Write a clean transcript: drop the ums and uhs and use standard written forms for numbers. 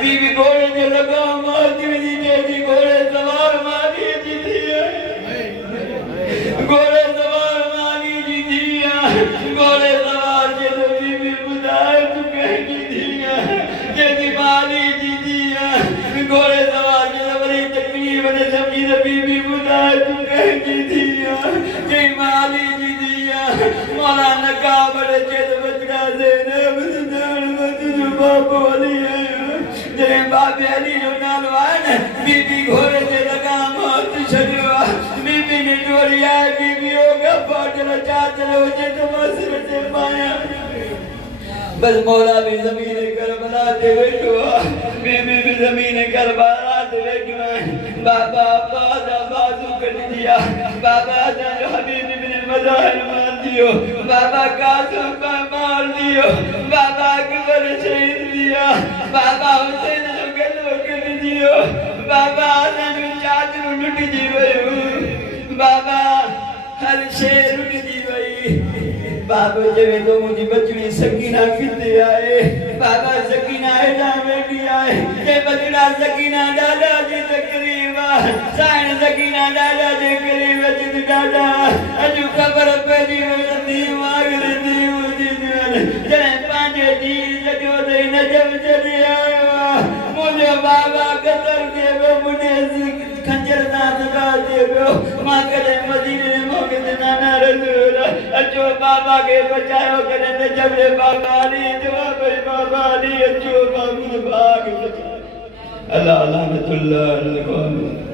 बीबी घोड़े ने लगा मारती हुई बेटी घोड़े सवार मारी जीती है घोड़े सवार मारी जीती है घोड़े सवार के तो बीबी बुधाए तू कह जीती है कहती मारी जीती है घोड़े सवार के तो बड़ी तकलीफ ने समझी तो बीबी बुधाए तू कह जीती है कहीं मारी जीती है मौला नका बड़े चेत बचड़ा से ने बचड़ान बचड़ बाप वाली है तेरे बाप अली जो नालवान बीबी घोड़े से लगा मौत छड़वा बीबी ने डोरिया बीबी होगा फाटल चाचल हो जे तो मसर से पाया बस मौला भी जमीन करबला दे बैठो बीबी भी जमीन करबला दे बैठो बाबा बाजा बाजू कट दिया बाबा जान हबीब बिन मज़ाहिर मार दियो बाबा कासिम का मार दियो बाबा अकबर शहीद दिया बाबा हुसैन जो गलो कर दियो बाबा हसन चाचू लुट जी वयो बाबा हर शेर लुट जी वई बाबा जवे तो मुझी बचड़ी सकीना किते आए बाबा सकीना एडा बेटी आए के बचड़ा सकीना दादा जी तकरीबा साइन सकीना दादा जी करीब जित दादा अजू खबर पेदी वदी मागर दी मुझी जने पांजे जी सजो दे नजम चली आयो मुझे बाबा कतर देवे मुझे खंजर दांत का देवे मां करे मदीने मोके नाना रसूल अचो बाबा के बचाओ करे नजम रे बाबा नी जवाब बाबा नी अचो बाबू भाग अल्लाह लानतुल्लाह अलैहि